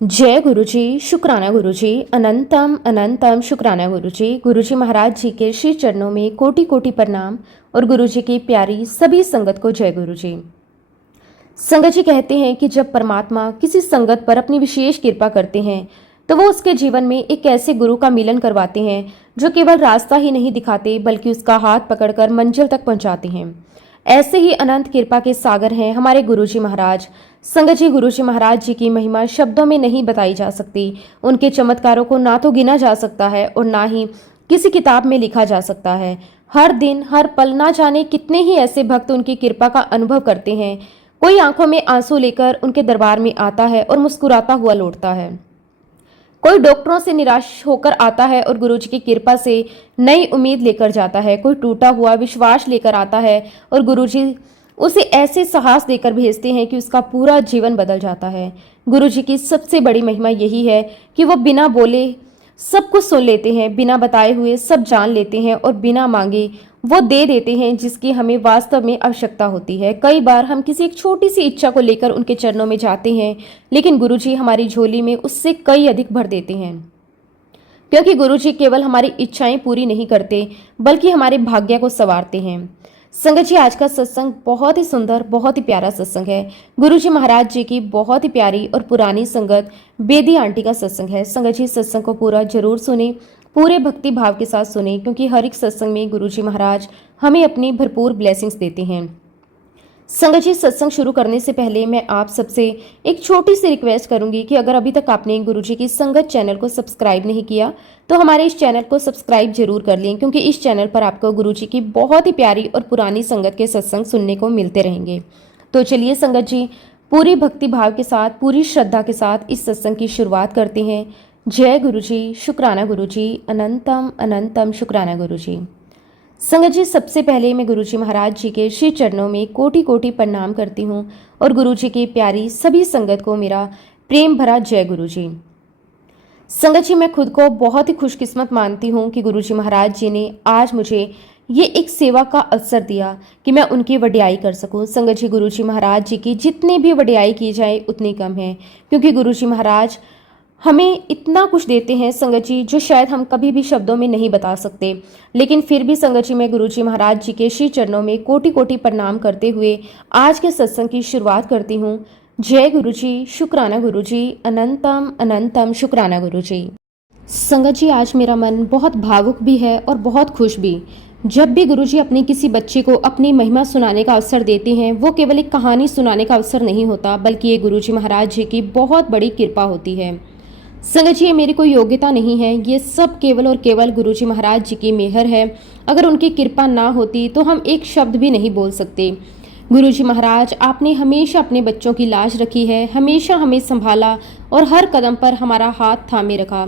जय गुरुजी, शुक्राना गुरुजी, अनंतम अनंतम शुक्राना गुरुजी। गुरुजी महाराज जी के श्री चरणों में कोटि कोटि प्रणाम और गुरुजी की प्यारी सभी संगत को जय गुरुजी। संगत जी कहते हैं कि जब परमात्मा किसी संगत पर अपनी विशेष कृपा करते हैं तो वो उसके जीवन में एक ऐसे गुरु का मिलन करवाते हैं जो केवल रास्ता ही नहीं दिखाते बल्कि उसका हाथ पकड़कर मंजिल तक पहुंचाते हैं। ऐसे ही अनंत कृपा के सागर हैं हमारे गुरुजी महाराज। संगत जी, गुरुजी महाराज जी की महिमा शब्दों में नहीं बताई जा सकती। उनके चमत्कारों को ना तो गिना जा सकता है और ना ही किसी किताब में लिखा जा सकता है। हर दिन हर पल ना जाने कितने ही ऐसे भक्त उनकी कृपा का अनुभव करते हैं। कोई आंखों में आंसू लेकर उनके दरबार में आता है और मुस्कुराता हुआ लौटता है। कोई डॉक्टरों से निराश होकर आता है और गुरुजी की कृपा से नई उम्मीद लेकर जाता है। कोई टूटा हुआ विश्वास लेकर आता है और गुरुजी उसे ऐसे साहस देकर भेजते हैं कि उसका पूरा जीवन बदल जाता है। गुरुजी की सबसे बड़ी महिमा यही है कि वो बिना बोले सब कुछ सुन लेते हैं, बिना बताए हुए सब जान लेते हैं और बिना मांगे वो दे देते हैं जिसकी हमें वास्तव में आवश्यकता होती है। कई बार हम किसी एक छोटी सी इच्छा को लेकर उनके चरणों में जाते हैं, लेकिन गुरुजी हमारी झोली में उससे कई अधिक भर देते हैं, क्योंकि गुरुजी केवल हमारी इच्छाएं पूरी नहीं करते बल्कि हमारे भाग्य को संवारते हैं। संगत जी, आज का सत्संग बहुत ही सुंदर, बहुत ही प्यारा सत्संग है। गुरुजी महाराज जी की बहुत ही प्यारी और पुरानी संगत बेदी आंटी का सत्संग है। संगत जी, सत्संग को पूरा जरूर सुने, पूरे भक्ति भाव के साथ सुने, क्योंकि हर एक सत्संग में गुरुजी महाराज हमें अपनी भरपूर ब्लेसिंग्स देते हैं। संगत जी, सत्संग शुरू करने से पहले मैं आप सबसे एक छोटी सी रिक्वेस्ट करूंगी कि अगर अभी तक आपने गुरुजी की संगत चैनल को सब्सक्राइब नहीं किया तो हमारे इस चैनल को सब्सक्राइब जरूर कर लें, क्योंकि इस चैनल पर आपको गुरुजी की बहुत ही प्यारी और पुरानी संगत के सत्संग सुनने को मिलते रहेंगे। तो चलिए संगत जी, पूरी भक्ति भाव के साथ, पूरी श्रद्धा के साथ इस सत्संग की शुरुआत करते हैं। जय गुरुजी, शुक्राना गुरुजी, अनंतम अनंतम शुक्राना गुरुजी। संगत जी, सबसे पहले मैं गुरुजी महाराज जी के श्री चरणों में कोटि कोटि प्रणाम करती हूँ और गुरुजी की प्यारी सभी संगत को मेरा प्रेम भरा जय गुरुजी। संगत जी, मैं खुद को बहुत ही खुशकिस्मत मानती हूँ कि गुरुजी महाराज जी ने आज मुझे ये एक सेवा का अवसर दिया कि मैं उनकी वडियाई कर सकूं। संगत जी, गुरुजी महाराज जी की जितनी भी वडियाई की जाए उतनी कम है, क्योंकि गुरुजी महाराज हमें इतना कुछ देते हैं संगत जी, जो शायद हम कभी भी शब्दों में नहीं बता सकते। लेकिन फिर भी संगत जी, मैं गुरुजी महाराज जी के श्री चरणों में कोटि कोटि प्रणाम करते हुए आज के सत्संग की शुरुआत करती हूँ। जय गुरुजी, शुक्राना गुरुजी, अनंतम अनंतम शुक्राना गुरुजी। संगत जी, आज मेरा मन बहुत भावुक भी है और बहुत खुश भी। जब भी गुरुजी अपने किसी बच्चे को अपनी महिमा सुनाने का अवसर देते हैं, वो केवल एक कहानी सुनाने का अवसर नहीं होता, बल्कि ये गुरुजी महाराज जी की बहुत बड़ी कृपा होती है। संगत जी, ये मेरी कोई योग्यता नहीं है, ये सब केवल और केवल गुरुजी महाराज जी की मेहर है। अगर उनकी कृपा ना होती तो हम एक शब्द भी नहीं बोल सकते। गुरुजी महाराज, आपने हमेशा अपने बच्चों की लाज रखी है, हमेशा हमें संभाला और हर कदम पर हमारा हाथ थामे रखा।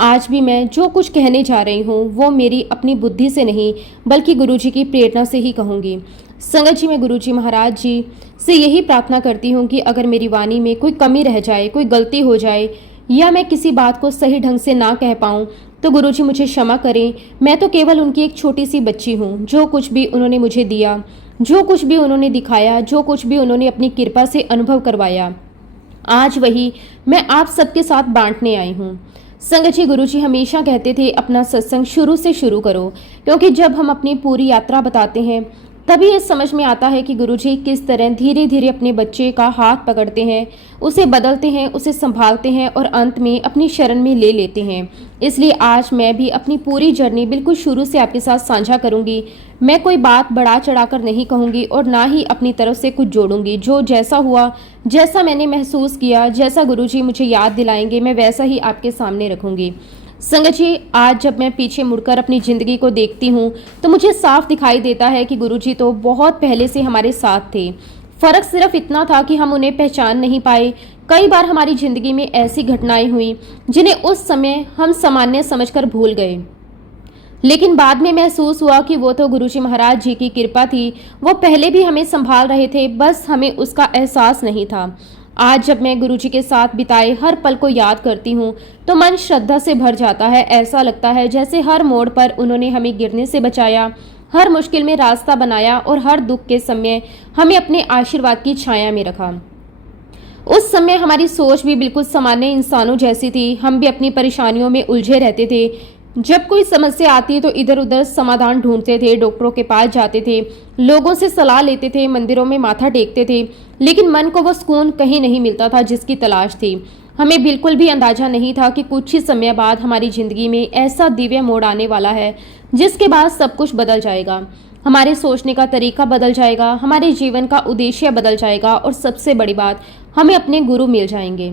आज भी मैं जो कुछ कहने जा रही हूँ वो मेरी अपनी बुद्धि से नहीं बल्कि गुरुजी की प्रेरणा से ही कहूँगी। संगत जी, मैं गुरुजी महाराज जी से यही प्रार्थना करती हूँ कि अगर मेरी वाणी में कोई कमी रह जाए, कोई गलती हो जाए या मैं किसी बात को सही ढंग से ना कह पाऊँ तो गुरुजी मुझे क्षमा करें। मैं तो केवल उनकी एक छोटी सी बच्ची हूँ। जो कुछ भी उन्होंने मुझे दिया, जो कुछ भी उन्होंने दिखाया, जो कुछ भी उन्होंने अपनी कृपा से अनुभव करवाया, आज वही मैं आप सबके साथ बांटने आई हूँ। संगत जी, गुरुजी हमेशा कहते थे अपना सत्संग शुरू से शुरू करो, क्योंकि जब हम अपनी पूरी यात्रा बताते हैं तभी ये समझ में आता है कि गुरुजी किस तरह धीरे धीरे अपने बच्चे का हाथ पकड़ते हैं, उसे बदलते हैं, उसे संभालते हैं और अंत में अपनी शरण में ले लेते हैं। इसलिए आज मैं भी अपनी पूरी जर्नी बिल्कुल शुरू से आपके साथ साझा करूंगी। मैं कोई बात बढ़ा चढ़ाकर नहीं कहूंगी और ना ही अपनी तरफ से कुछ जोड़ूंगी। जो जैसा हुआ, जैसा मैंने महसूस किया, जैसा गुरुजी मुझे याद दिलाएंगे, मैं वैसा ही आपके सामने रखूंगी। संगत जी, आज जब मैं पीछे मुड़कर अपनी ज़िंदगी को देखती हूँ तो मुझे साफ दिखाई देता है कि गुरुजी तो बहुत पहले से हमारे साथ थे। फ़र्क सिर्फ इतना था कि हम उन्हें पहचान नहीं पाए। कई बार हमारी ज़िंदगी में ऐसी घटनाएं हुई जिन्हें उस समय हम सामान्य समझकर भूल गए, लेकिन बाद में महसूस हुआ कि वो तो गुरुजी महाराज जी की कृपा थी। वो पहले भी हमें संभाल रहे थे, बस हमें उसका एहसास नहीं था। आज जब मैं गुरुजी के साथ बिताए हर पल को याद करती हूँ तो मन श्रद्धा से भर जाता है। ऐसा लगता है जैसे हर मोड़ पर उन्होंने हमें गिरने से बचाया, हर मुश्किल में रास्ता बनाया और हर दुख के समय हमें अपने आशीर्वाद की छाया में रखा। उस समय हमारी सोच भी बिल्कुल सामान्य इंसानों जैसी थी। हम भी अपनी परेशानियों में उलझे रहते थे। जब कोई समस्या आती तो इधर उधर समाधान ढूंढते थे, डॉक्टरों के पास जाते थे, लोगों से सलाह लेते थे, मंदिरों में माथा टेकते थे, लेकिन मन को वो सुकून कहीं नहीं मिलता था जिसकी तलाश थी। हमें बिल्कुल भी अंदाजा नहीं था कि कुछ ही समय बाद हमारी जिंदगी में ऐसा दिव्य मोड़ आने वाला है जिसके बाद सब कुछ बदल जाएगा। हमारे सोचने का तरीका बदल जाएगा, हमारे जीवन का उद्देश्य बदल जाएगा और सबसे बड़ी बात, हमें अपने गुरु मिल जाएंगे।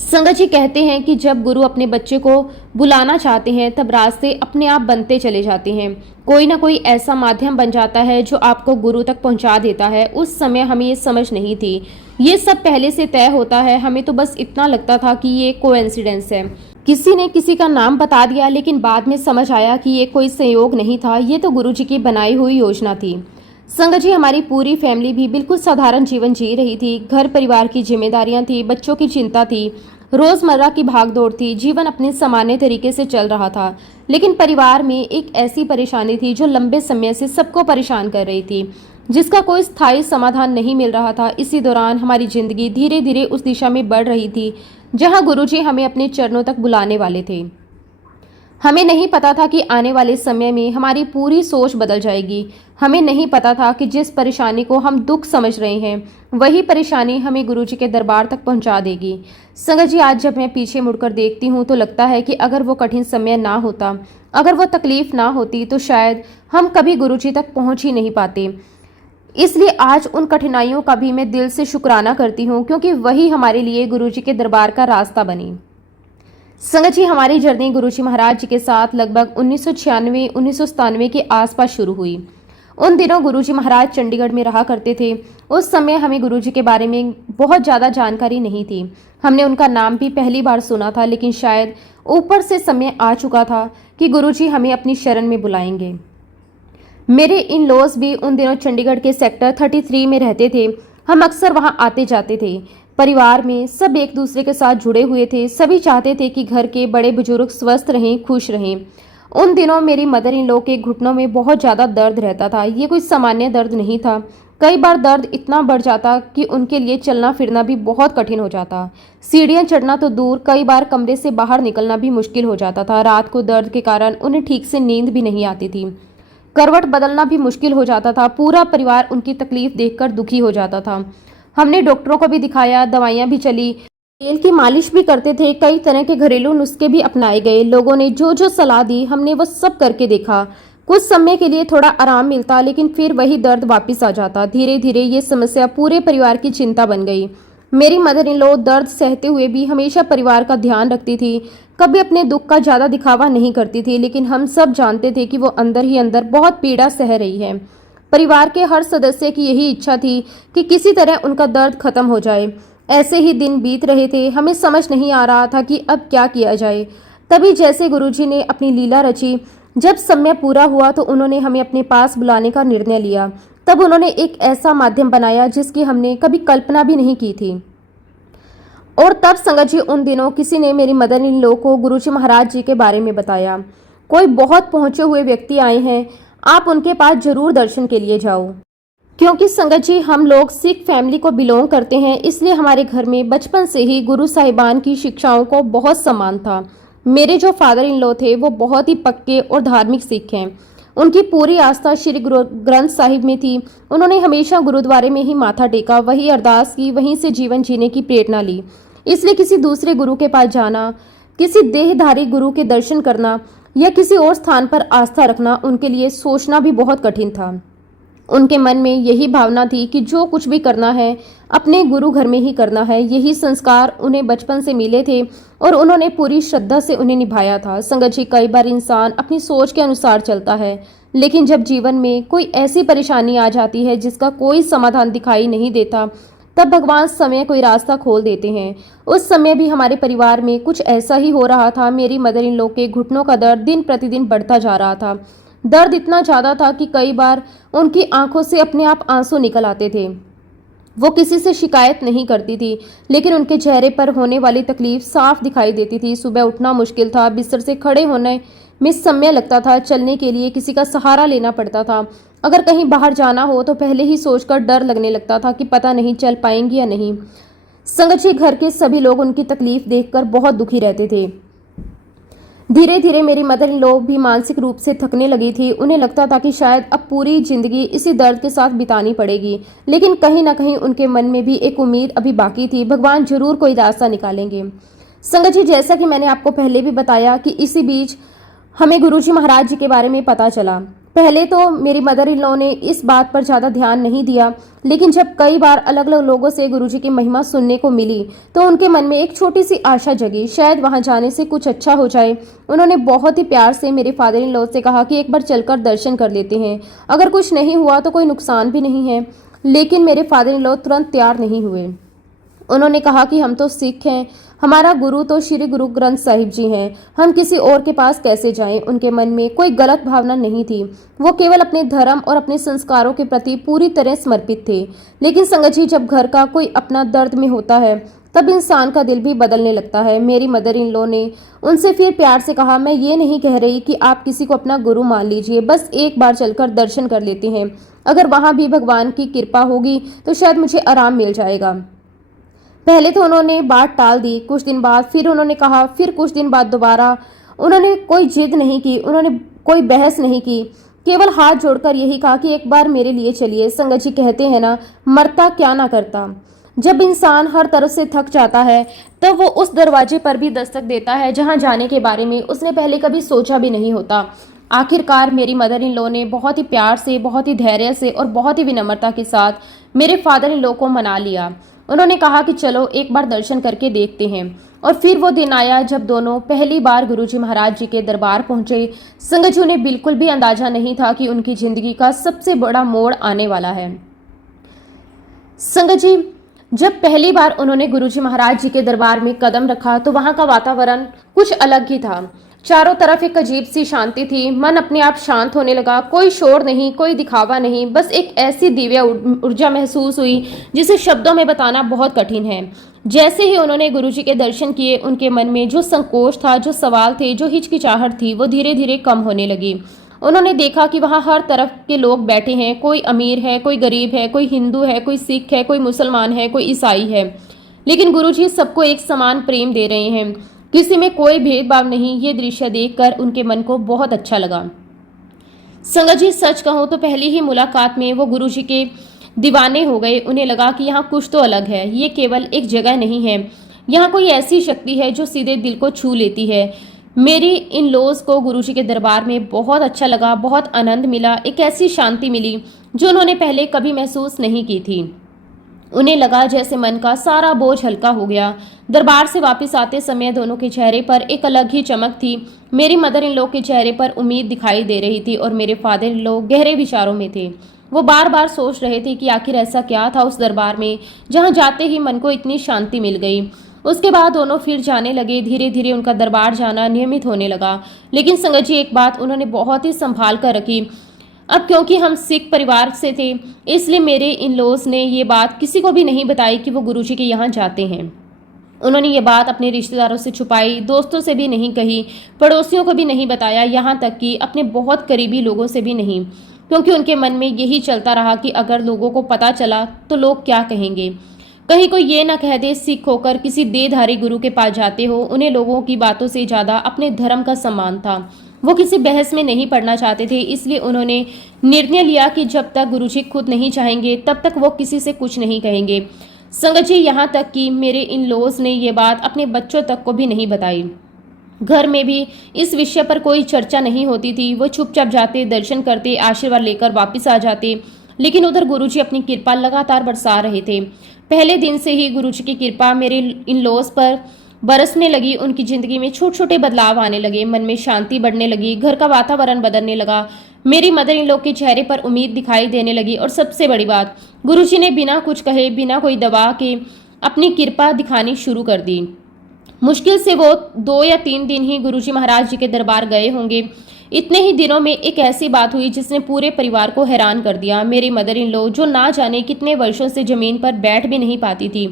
संगत जी कहते हैं कि जब गुरु अपने बच्चे को बुलाना चाहते हैं तब रास्ते अपने आप बनते चले जाते हैं। कोई ना कोई ऐसा माध्यम बन जाता है जो आपको गुरु तक पहुंचा देता है। उस समय हमें ये समझ नहीं थी, ये सब पहले से तय होता है। हमें तो बस इतना लगता था कि ये कोइंसिडेंस है, किसी ने किसी का नाम बता दिया, लेकिन बाद में समझ आया कि ये कोई संयोग नहीं था, ये तो गुरु जी की बनाई हुई योजना थी। संगत जी, हमारी पूरी फैमिली भी बिल्कुल साधारण जीवन जी रही थी। घर परिवार की जिम्मेदारियां थी, बच्चों की चिंता थी, रोजमर्रा की भागदौड़ थी। जीवन अपने सामान्य तरीके से चल रहा था, लेकिन परिवार में एक ऐसी परेशानी थी जो लंबे समय से सबको परेशान कर रही थी, जिसका कोई स्थायी समाधान नहीं मिल रहा था। इसी दौरान हमारी जिंदगी धीरे धीरे उस दिशा में बढ़ रही थी जहां गुरुजी हमें अपने चरणों तक बुलाने वाले थे। हमें नहीं पता था कि आने वाले समय में हमारी पूरी सोच बदल जाएगी। हमें नहीं पता था कि जिस परेशानी को हम दुख समझ रहे हैं, वही परेशानी हमें गुरुजी के दरबार तक पहुंचा देगी। संगत जी, आज जब मैं पीछे मुड़कर देखती हूँ तो लगता है कि अगर वो कठिन समय ना होता, अगर वो तकलीफ ना होती, तो शायद हम कभी गुरुजी तक पहुंच ही नहीं पाते। इसलिए आज उन कठिनाइयों का भी मैं दिल से शुक्राना करती हूँ, क्योंकि वही हमारे लिए गुरुजी के दरबार का रास्ता बनी। संगत जी, हमारी जर्नी गुरुजी महाराज जी के साथ लगभग 1996-1997 के आसपास शुरू हुई। उन दिनों गुरुजी महाराज चंडीगढ़ में रहा करते थे। उस समय हमें गुरुजी के बारे में बहुत ज़्यादा जानकारी नहीं थी। हमने उनका नाम भी पहली बार सुना था, लेकिन शायद ऊपर से समय आ चुका था कि गुरुजी हमें अपनी शरण में बुलाएंगे। मेरे इन लॉज भी उन दिनों चंडीगढ़ के सेक्टर 33 में रहते थे। हम अक्सर वहां आते जाते थे। परिवार में सब एक दूसरे के साथ जुड़े हुए थे। सभी चाहते थे कि घर के बड़े बुजुर्ग स्वस्थ रहें, खुश रहें। उन दिनों मेरी मदर इन लॉ के घुटनों में बहुत ज़्यादा दर्द रहता था। ये कोई सामान्य दर्द नहीं था। कई बार दर्द इतना बढ़ जाता कि उनके लिए चलना फिरना भी बहुत कठिन हो जाता। सीढ़ियाँ चढ़ना तो दूर, कई बार कमरे से बाहर निकलना भी मुश्किल हो जाता था। रात को दर्द के कारण उन्हें ठीक से नींद भी नहीं आती थी। करवट बदलना भी मुश्किल हो जाता था। पूरा परिवार उनकी तकलीफ देखकर दुखी हो जाता था। हमने डॉक्टरों को भी दिखाया, दवाइयाँ भी चली, तेल की मालिश भी करते थे, कई तरह के घरेलू नुस्खे भी अपनाए गए। लोगों ने जो जो सलाह दी हमने वो सब करके देखा। कुछ समय के लिए थोड़ा आराम मिलता, लेकिन फिर वही दर्द वापस आ जाता। धीरे धीरे ये समस्या पूरे परिवार की चिंता बन गई। मेरी मदर इन लॉ दर्द सहते हुए भी हमेशा परिवार का ध्यान रखती थी, कभी अपने दुख का ज़्यादा दिखावा नहीं करती थी, लेकिन हम सब जानते थे कि वो अंदर ही अंदर बहुत पीड़ा सह रही है। परिवार के हर सदस्य की यही इच्छा थी कि किसी तरह उनका दर्द खत्म हो जाए। ऐसे ही दिन बीत रहे थे। हमें समझ नहीं आ रहा था कि अब क्या किया जाए। तभी जैसे गुरुजी ने अपनी लीला रची, जब समय पूरा हुआ तो उन्होंने हमें अपने पास बुलाने का निर्णय लिया। तब उन्होंने एक ऐसा माध्यम बनाया जिसकी हमने कभी कल्पना भी नहीं की थी। और तब संगत जी, उन दिनों किसी ने मेरी मदर इन लॉ को गुरुजी महाराज जी के बारे में बताया। कोई बहुत पहुंचे हुए व्यक्ति आए हैं, आप उनके पास जरूर दर्शन के लिए जाओ। क्योंकि संगत जी, हम लोग सिख फैमिली को बिलोंग करते हैं, इसलिए हमारे घर में बचपन से ही गुरु साहिबान की शिक्षाओं को बहुत सम्मान था। मेरे जो फादर इन लॉ थे वो बहुत ही पक्के और धार्मिक सिख हैं। उनकी पूरी आस्था श्री गुरु ग्रंथ साहिब में थी। उन्होंने हमेशा गुरुद्वारे में ही माथा टेका, वही अरदास की, वहीं से जीवन जीने की प्रेरणा ली। इसलिए किसी दूसरे गुरु के पास जाना, किसी देहधारी गुरु के दर्शन करना या किसी और स्थान पर आस्था रखना उनके लिए सोचना भी बहुत कठिन था। उनके मन में यही भावना थी कि जो कुछ भी करना है अपने गुरु घर में ही करना है। यही संस्कार उन्हें बचपन से मिले थे और उन्होंने पूरी श्रद्धा से उन्हें निभाया था। संगत जी, कई बार इंसान अपनी सोच के अनुसार चलता है, लेकिन जब जीवन में कोई ऐसी परेशानी आ जाती है जिसका कोई समाधान दिखाई नहीं देता, तब भगवान समय कोई रास्ता खोल देते हैं। उस समय भी हमारे परिवार में कुछ ऐसा ही हो रहा था। मेरी मदर इन लॉ के घुटनों का दर्द दिन प्रतिदिन बढ़ता जा रहा था। दर्द इतना ज़्यादा था कि कई बार उनकी आंखों से अपने आप आंसू निकल आते थे। वो किसी से शिकायत नहीं करती थी, लेकिन उनके चेहरे पर होने वाली तकलीफ साफ दिखाई देती थी। सुबह उठना मुश्किल था, बिस्तर से खड़े होने में समय लगता था, चलने के लिए किसी का सहारा लेना पड़ता था। अगर कहीं बाहर जाना हो तो पहले ही सोचकर डर लगने लगता था कि पता नहीं चल पाएंगी या नहीं। संगत जी, घर के सभी लोग उनकी तकलीफ देखकर बहुत दुखी रहते थे। धीरे धीरे मेरी मदर इन लॉ भी मानसिक रूप से थकने लगी थी। उन्हें लगता था कि शायद अब पूरी जिंदगी इसी दर्द के साथ बितानी पड़ेगी, लेकिन कहीं ना कहीं उनके मन में भी एक उम्मीद अभी बाकी थी। भगवान जरूर कोई रास्ता निकालेंगे। संगत जी, जैसा कि मैंने आपको पहले भी बताया कि इसी बीच हमें गुरुजी महाराज जी के बारे में पता चला। पहले तो मेरी मदर इन लॉ ने इस बात पर ज़्यादा ध्यान नहीं दिया, लेकिन जब कई बार अलग अलग लोगों से गुरुजी की महिमा सुनने को मिली तो उनके मन में एक छोटी सी आशा जगी, शायद वहां जाने से कुछ अच्छा हो जाए। उन्होंने बहुत ही प्यार से मेरे फादर इन लॉ से कहा कि एक बार चलकर दर्शन कर लेते हैं, अगर कुछ नहीं हुआ तो कोई नुकसान भी नहीं है। लेकिन मेरे फादर इन लॉ तुरंत तैयार नहीं हुए। उन्होंने कहा कि हम तो सिख हैं, हमारा गुरु तो श्री गुरु ग्रंथ साहिब जी हैं, हम किसी और के पास कैसे जाएं। उनके मन में कोई गलत भावना नहीं थी, वो केवल अपने धर्म और अपने संस्कारों के प्रति पूरी तरह समर्पित थे। लेकिन संगत जी, जब घर का कोई अपना दर्द में होता है तब इंसान का दिल भी बदलने लगता है। मेरी मदर इन लॉ ने उनसे फिर प्यार से कहा, मैं ये नहीं कह रही कि आप किसी को अपना गुरु मान लीजिए, बस एक बार चलकर दर्शन कर लेते हैं, अगर वहां भी भगवान की कृपा होगी तो शायद मुझे आराम मिल जाएगा। पहले तो उन्होंने बात टाल दी, कुछ दिन बाद फिर उन्होंने कहा, फिर कुछ दिन बाद दोबारा। उन्होंने कोई जिद नहीं की, उन्होंने कोई बहस नहीं की, केवल हाथ जोड़कर यही कहा कि एक बार मेरे लिए चलिए। संगत जी, कहते हैं ना, मरता क्या ना करता। जब इंसान हर तरफ से थक जाता है तब वो उस दरवाजे पर भी दस्तक देता है जहां जाने के बारे में उसने पहले कभी सोचा भी नहीं होता। आखिरकार मेरी मदर इन लॉ ने बहुत ही प्यार से, बहुत ही धैर्य से और बहुत ही विनम्रता के साथ मेरे फादर इन लॉ को मना लिया। उन्होंने कहा कि चलो एक बार दर्शन करके देखते हैं। और फिर वो दिन आया जब दोनों पहली बार गुरुजी महाराज जी के दरबार पहुंचे। संगत जी, उन्हें बिल्कुल भी अंदाजा नहीं था कि उनकी जिंदगी का सबसे बड़ा मोड़ आने वाला है। संगत जी, जब पहली बार उन्होंने गुरुजी महाराज जी के दरबार में कदम रखा तो वहां का वातावरण कुछ अलग ही था। चारों तरफ एक अजीब सी शांति थी, मन अपने आप शांत होने लगा। कोई शोर नहीं, कोई दिखावा नहीं, बस एक ऐसी दिव्य ऊर्जा महसूस हुई जिसे शब्दों में बताना बहुत कठिन है। जैसे ही उन्होंने गुरुजी के दर्शन किए, उनके मन में जो संकोच था, जो सवाल थे, जो हिचकिचाहट थी, वो धीरे धीरे कम होने लगी। उन्होंने देखा कि वहाँ हर तरफ के लोग बैठे हैं, कोई अमीर है, कोई गरीब है, कोई हिंदू है, कोई सिख है, कोई मुसलमान है, कोई ईसाई है, लेकिन गुरुजी सबको एक समान प्रेम दे रहे हैं, किसी में कोई भेदभाव नहीं। ये दृश्य देखकर उनके मन को बहुत अच्छा लगा। संगत जी, सच कहूँ तो पहली ही मुलाकात में वो गुरुजी के दीवाने हो गए। उन्हें लगा कि यहाँ कुछ तो अलग है, ये केवल एक जगह नहीं है, यहाँ कोई ऐसी शक्ति है जो सीधे दिल को छू लेती है। मेरी इन लॉज को गुरुजी के दरबार में बहुत अच्छा लगा, बहुत आनंद मिला, एक ऐसी शांति मिली जो उन्होंने पहले कभी महसूस नहीं की थी। उन्हें लगा जैसे मन का सारा बोझ हल्का हो गया। दरबार से वापस आते समय दोनों के चेहरे पर एक अलग ही चमक थी। मेरी मदर इन लॉ के चेहरे पर उम्मीद दिखाई दे रही थी और मेरे फादर इन लॉ गहरे विचारों में थे। वो बार बार सोच रहे थे कि आखिर ऐसा क्या था उस दरबार में जहां जाते ही मन को इतनी शांति मिल गई। उसके बाद दोनों फिर जाने लगे। धीरे धीरे उनका दरबार जाना नियमित होने लगा। लेकिन संगत जी, एक बात उन्होंने बहुत ही संभाल कर रखी। अब क्योंकि हम सिख परिवार से थे, इसलिए मेरे इन लॉज ने ये बात किसी को भी नहीं बताई कि वो गुरुजी के यहाँ जाते हैं। उन्होंने ये बात अपने रिश्तेदारों से छुपाई, दोस्तों से भी नहीं कही, पड़ोसियों को भी नहीं बताया, यहाँ तक कि अपने बहुत करीबी लोगों से भी नहीं, क्योंकि उनके मन में यही चलता रहा कि अगर लोगों को पता चला तो लोग क्या कहेंगे। कहीं कोई ये ना कह दे सिख होकर किसी देहधारी गुरु के पास जाते हो। उन्हें लोगों की बातों से ज़्यादा अपने धर्म का सम्मान था। वो किसी बहस में नहीं पड़ना चाहते थे, इसलिए उन्होंने निर्णय लिया कि जब तक गुरुजी खुद नहीं चाहेंगे तब तक वो किसी से कुछ नहीं कहेंगे। संगत जी, यहाँ तक कि मेरे इन लॉज ने ये बात अपने बच्चों तक को भी नहीं बताई। घर में भी इस विषय पर कोई चर्चा नहीं होती थी। वो चुपचाप जाते, दर्शन करते, आशीर्वाद लेकर वापस आ जाते। लेकिन उधर गुरुजी अपनी कृपा लगातार बरसा रहे थे। पहले दिन से ही गुरुजी की कृपा मेरे इन लॉज पर बरसने लगी। उनकी जिंदगी में छोटे छोटे बदलाव आने लगे, मन में शांति बढ़ने लगी, घर का वातावरण बदलने लगा। मेरी मदर इन लोग के चेहरे पर उम्मीद दिखाई देने लगी। और सबसे बड़ी बात, गुरुजी ने बिना कुछ कहे, बिना कोई दबा के अपनी कृपा दिखानी शुरू कर दी। मुश्किल से वो 2 या 3 दिन ही गुरुजी महाराज जी के दरबार गए होंगे। इतने ही दिनों में एक ऐसी बात हुई जिसने पूरे परिवार को हैरान कर दिया। मेरी मदर इन लॉ, जो ना जाने कितने वर्षों से जमीन पर बैठ भी नहीं पाती थी,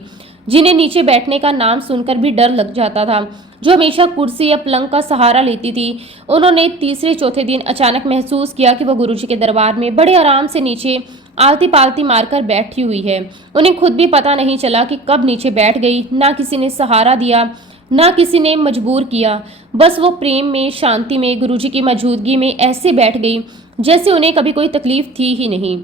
जिन्हें नीचे बैठने का नाम सुनकर भी डर लग जाता था, जो हमेशा कुर्सी या पलंग का सहारा लेती थी, उन्होंने तीसरे चौथे दिन अचानक महसूस किया कि वह गुरुजी के दरबार में बड़े आराम से नीचे आलती पालती मारकर बैठी हुई है। उन्हें खुद भी पता नहीं चला कि कब नीचे बैठ गई। ना किसी ने सहारा दिया, ना किसी ने मजबूर किया। बस वो प्रेम में, शांति में, गुरुजी की मौजूदगी में ऐसे बैठ गई जैसे उन्हें कभी कोई तकलीफ थी ही नहीं।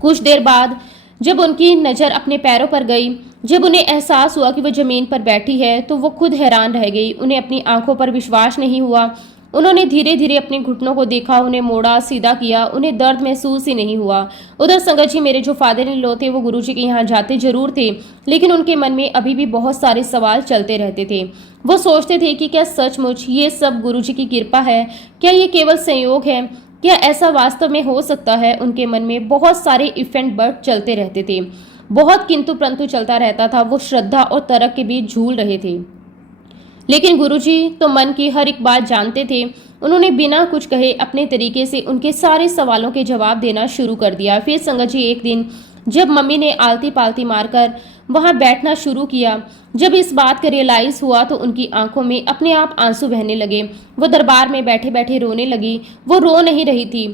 कुछ देर बाद जब उनकी नज़र अपने पैरों पर गई, जब उन्हें एहसास हुआ कि वो ज़मीन पर बैठी है, तो वो खुद हैरान रह गई। उन्हें अपनी आंखों पर विश्वास नहीं हुआ। उन्होंने धीरे धीरे अपने घुटनों को देखा, उन्हें मोड़ा, सीधा किया। उन्हें दर्द महसूस ही नहीं हुआ। उधर संगत जी, मेरे जो फादर इन लॉ थे, वो गुरुजी के यहाँ जाते जरूर थे, लेकिन उनके मन में अभी भी बहुत सारे सवाल चलते रहते थे। वो सोचते थे कि क्या सचमुच ये सब गुरुजी की कृपा है? क्या ये केवल संयोग है? क्या ऐसा वास्तव में हो सकता है? उनके मन में बहुत सारे इफ एंड बट चलते रहते थे। बहुत किंतु परंतु चलता रहता था। वो श्रद्धा और तर्क के बीच झूल रहे थे। लेकिन गुरुजी तो मन की हर एक बात जानते थे। उन्होंने बिना कुछ कहे अपने तरीके से उनके सारे सवालों के जवाब देना शुरू कर दिया। फिर संगत जी, एक दिन जब मम्मी ने आलती पालती मारकर वहां बैठना शुरू किया, जब इस बात का रियलाइज हुआ तो उनकी आंखों में अपने आप आंसू बहने लगे। वो दरबार में बैठे बैठे रोने लगी। वो रो नहीं रही थी,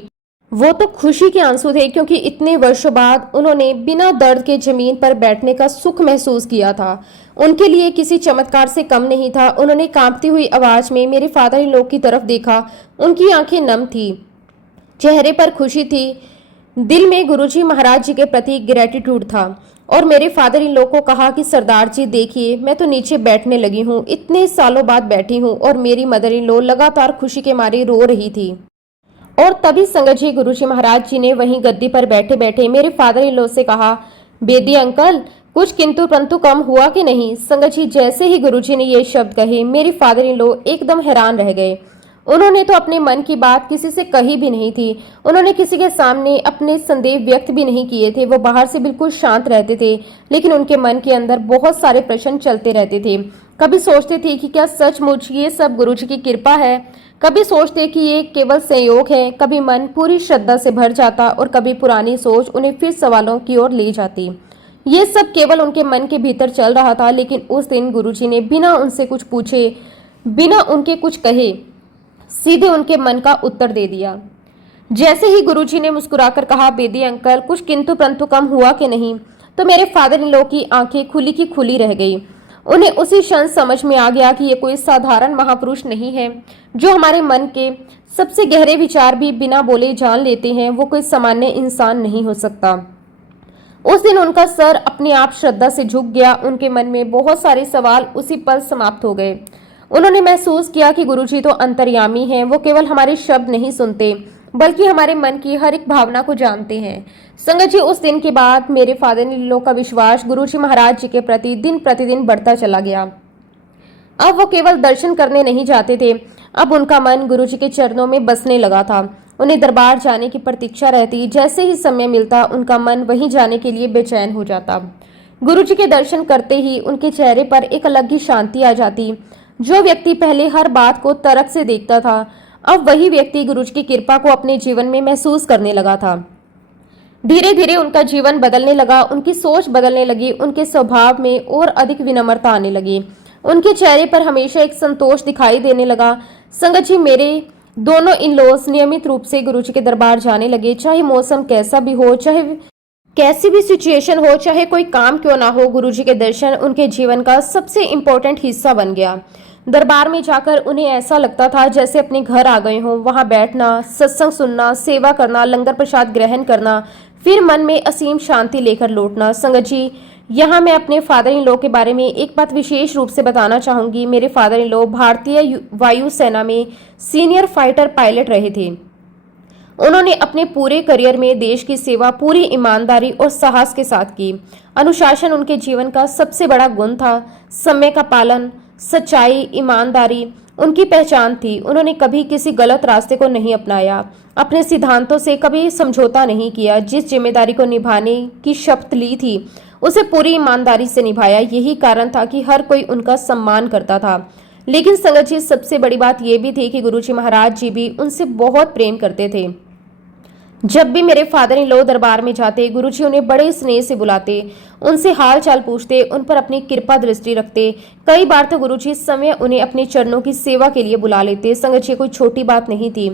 वो तो खुशी के आंसू थे, क्योंकि इतने वर्षों बाद उन्होंने बिना दर्द के जमीन पर बैठने का सुख महसूस किया था। उनके लिए किसी चमत्कार से कम नहीं था। उन्होंने कांपती हुई आवाज में मेरे फादर इन लॉ की तरफ देखा। उनकी आंखें नम थी, चेहरे पर खुशी थी, दिल में गुरुजी महाराज जी के प्रति ग्रेटिट्यूड था। और मेरे फादर इन लॉ को कहा कि सरदार जी देखिए, मैं तो नीचे बैठने लगी हूँ, इतने सालों बाद बैठी हूँ। और मेरी मदर इन लॉ लगातार खुशी के मारे रो रही थी। और तभी संगत जी, गुरुजी महाराज जी ने वहीं गद्दी पर बैठे बैठे मेरे फादर इन लॉ से कहा, बेदी अंकल, कुछ किंतु परंतु कम हुआ कि नहीं? संगत जी, जैसे ही गुरुजी ने ये शब्द कहे, मेरे फादर इन लॉ एकदम हैरान रह गए। उन्होंने तो अपने मन की बात किसी से कही भी नहीं थी। उन्होंने किसी के सामने अपने संदेह व्यक्त भी नहीं किए थे। वो बाहर से बिल्कुल शांत रहते थे, लेकिन उनके मन के अंदर बहुत सारे प्रश्न चलते रहते थे। कभी सोचते थे कि क्या सचमुच ये सब गुरुजी की कृपा है, कभी सोचते कि ये केवल संयोग है। कभी मन पूरी श्रद्धा से भर जाता और कभी पुरानी सोच उन्हें फिर सवालों की ओर ले जाती। ये सब केवल उनके मन के भीतर चल रहा था। लेकिन उस दिन गुरुजी ने बिना उनसे कुछ पूछे, बिना उनके कुछ कहे, सीधे उनके मन का उत्तर दे दिया। जैसे ही गुरुजी ने मुस्कुराकर कहा, बेदी अंकल, कुछ किंतु परंतु कम हुआ कि नहीं, तो मेरे फादर इन लॉ की आंखें खुली की खुली रह गई। उन्हें उसी क्षण समझ में आ गया कि ये कोई साधारण महापुरुष नहीं है जो हमारे मन के सबसे गहरे विचार भी बिना बोले जान लेते हैं। वो कोई सामान्य इंसान नहीं हो सकता। उस दिन उनका सर अपने आप श्रद्धा से झुक गया। उनके मन में बहुत सारे सवाल उसी पल समाप्त हो गए। उन्होंने महसूस किया कि गुरुजी तो अंतर्यामी हैं। वो केवल हमारे शब्द नहीं सुनते, बल्कि हमारे मन की हर एक भावना को जानते हैं। संगत जी, उस दिन के बाद मेरे फादर इन लॉ का विश्वास गुरुजी महाराज जी के प्रति दिन प्रतिदिन बढ़ता चला गया। अब वो केवल दर्शन करने नहीं जाते थे, अब उनका मन गुरुजी के चरणों में बसने लगा था। उन्हें दरबार जाने की प्रतीक्षा रहती। जैसे ही समय मिलता, उनका मन वहीं जाने के लिए बेचैन हो जाता। गुरुजी के दर्शन करते ही उनके चेहरे पर एक अलग ही शांति आ जाती। जो व्यक्ति पहले हर बात को तर्क से देखता था, अब वही व्यक्ति गुरुजी की कृपा को अपने जीवन में महसूस करने लगा था। धीरे धीरे उनका जीवन बदलने लगा, उनकी सोच बदलने लगी, उनके स्वभाव में और अधिक विनम्रता आने लगी। उनके चेहरे पर हमेशा एक संतोष दिखाई देने लगा। संगत जी, मेरे दोनों इन लॉज नियमित रूप से गुरुजी के दरबार जाने लगे। चाहे मौसम कैसा भी हो, चाहे कैसी भी सिचुएशन हो, चाहे कोई काम क्यों ना हो, गुरुजी के दर्शन उनके जीवन का सबसे इम्पोर्टेंट हिस्सा बन गया। दरबार में जाकर उन्हें ऐसा लगता था जैसे अपने घर आ गए हों। वहां बैठना, सत्संग सुनना, सेवा करना, लंगर प्रसाद ग्रहण करना, फिर मन में असीम शांति लेकर लौटना। संगत जी, यहाँ मैं अपने फादर इन लॉ के बारे में एक बात विशेष रूप से बताना चाहूंगी। मेरे फादर इन लॉ भारतीय वायु सेना में सीनियर फाइटर पायलट रहे थे। उन्होंने अपने पूरे करियर में देश की सेवा पूरी ईमानदारी और साहस के साथ की। अनुशासन उनके जीवन का सबसे बड़ा गुण था। समय का पालन, सच्चाई, ईमानदारी उनकी पहचान थी। उन्होंने कभी किसी गलत रास्ते को नहीं अपनाया, अपने सिद्धांतों से कभी समझौता नहीं किया। जिस जिम्मेदारी को निभाने की शपथ ली थी, उसे पूरी ईमानदारी से निभाया। यही कारण था कि हर कोई उनका सम्मान करता था। लेकिन संगत जी, सबसे बड़ी बात यह भी थी कि गुरुजी महाराज जी भी उनसे बहुत प्रेम करते थे। जब भी मेरे फादर इन लॉ दरबार में जाते, गुरुजी उन्हें बड़े स्नेह से बुलाते, उनसे हाल चाल पूछते, उन पर अपनी कृपा दृष्टि रखते। कई बार तो गुरुजी इस समय उन्हें अपने चरणों की सेवा के लिए बुला लेते। संगत जी, कोई छोटी बात नहीं थी।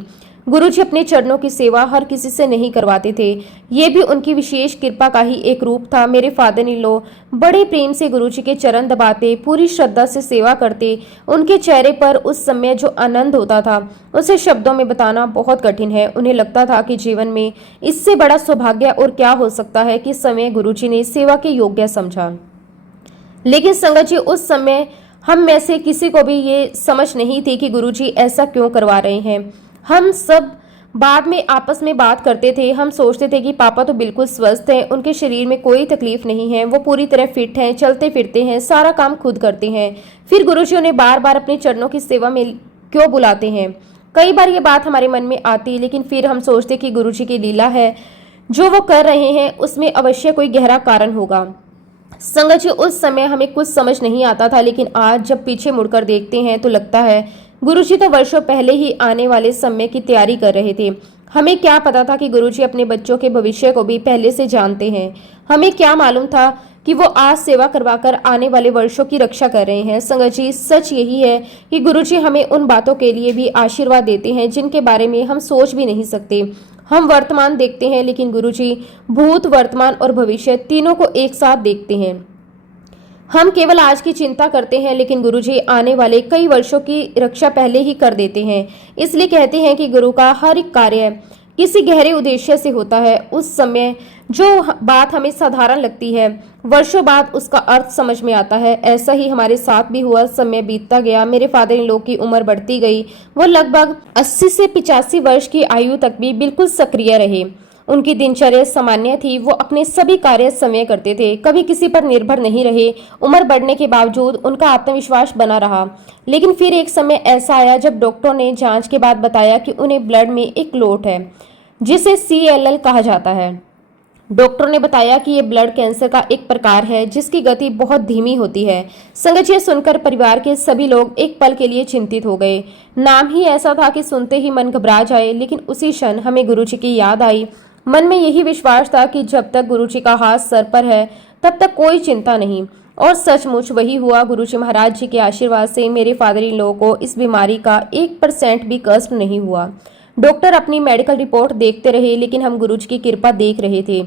गुरुजी अपने चरणों की सेवा हर किसी से नहीं करवाते थे, ये भी उनकी विशेष कृपा का ही एक रूप था। मेरे फादर इन लॉ बड़े प्रेम से गुरुजी के चरण दबाते, पूरी श्रद्धा से सेवा करते। उनके चेहरे पर उस समय जो आनंद होता था उसे शब्दों में बताना बहुत कठिन है। उन्हें लगता था कि जीवन में इससे बड़ा सौभाग्य और क्या हो सकता है कि समय गुरुजी ने सेवा के योग्य समझा। लेकिन संगत जी, उस समय हम में से किसी को भी ये समझ नहीं थी कि गुरुजी ऐसा क्यों करवा रहे हैं। हम सब बाद में आपस में बात करते थे। हम सोचते थे कि पापा तो बिल्कुल स्वस्थ हैं, उनके शरीर में कोई तकलीफ नहीं है, वो पूरी तरह फिट हैं, चलते फिरते हैं, सारा काम खुद करते हैं। फिर गुरुजी उन्हें बार बार अपने चरणों की सेवा में क्यों बुलाते हैं। कई बार ये बात हमारे मन में आती, लेकिन फिर हम सोचते कि गुरुजी की लीला है, जो वो कर रहे हैं उसमें अवश्य कोई गहरा कारण होगा। संगत जी, उस समय हमें कुछ समझ नहीं आता था, लेकिन आज जब पीछे मुड़कर देखते हैं तो लगता है गुरुजी तो वर्षों पहले ही आने वाले समय की तैयारी कर रहे थे। हमें क्या पता था कि गुरुजी अपने बच्चों के भविष्य को भी पहले से जानते हैं। हमें क्या मालूम था कि वो आज सेवा करवाकर आने वाले वर्षों की रक्षा कर रहे हैं। संगत जी, सच यही है कि गुरुजी हमें उन बातों के लिए भी आशीर्वाद देते हैं जिनके बारे में हम सोच भी नहीं सकते। हम वर्तमान देखते हैं, लेकिन गुरुजी भूत, वर्तमान और भविष्य तीनों को एक साथ देखते हैं। हम केवल आज की चिंता करते हैं, लेकिन गुरुजी आने वाले कई वर्षों की रक्षा पहले ही कर देते हैं। इसलिए कहते हैं कि गुरु का हर एक कार्य किसी गहरे उद्देश्य से होता है। उस समय जो बात हमें साधारण लगती है, वर्षों बाद उसका अर्थ समझ में आता है। ऐसा ही हमारे साथ भी हुआ। समय बीतता गया, मेरे फादर इन लॉ की उम्र बढ़ती गई। वो लगभग 80 से 85 वर्ष की आयु तक भी बिल्कुल सक्रिय रहे। उनकी दिनचर्या सामान्य थी। वो अपने सभी कार्य समय करते थे, कभी किसी पर निर्भर नहीं रहे। उम्र बढ़ने के बावजूद उनका आत्मविश्वास बना रहा। लेकिन फिर एक समय ऐसा आया जब डॉक्टरों ने जांच के बाद बताया कि उन्हें ब्लड में एक क्लोट है, जिसे CLL कहा जाता है। डॉक्टरों ने बताया कि ये ब्लड कैंसर का एक प्रकार है जिसकी गति बहुत धीमी होती है। संगत, ये सुनकर परिवार के सभी लोग एक पल के लिए चिंतित हो गए। नाम ही ऐसा था कि सुनते ही मन घबरा जाए। लेकिन उसी क्षण हमें गुरुजी की याद आई। मन में यही विश्वास था कि जब तक गुरुजी का हाथ सर पर है तब तक कोई चिंता नहीं। और सचमुच वही हुआ। गुरुजी महाराज जी के आशीर्वाद से मेरे फादर इन लॉ को इस बीमारी का 1% भी कष्ट नहीं हुआ। डॉक्टर अपनी मेडिकल रिपोर्ट देखते रहे, लेकिन हम गुरुजी की कृपा देख रहे थे।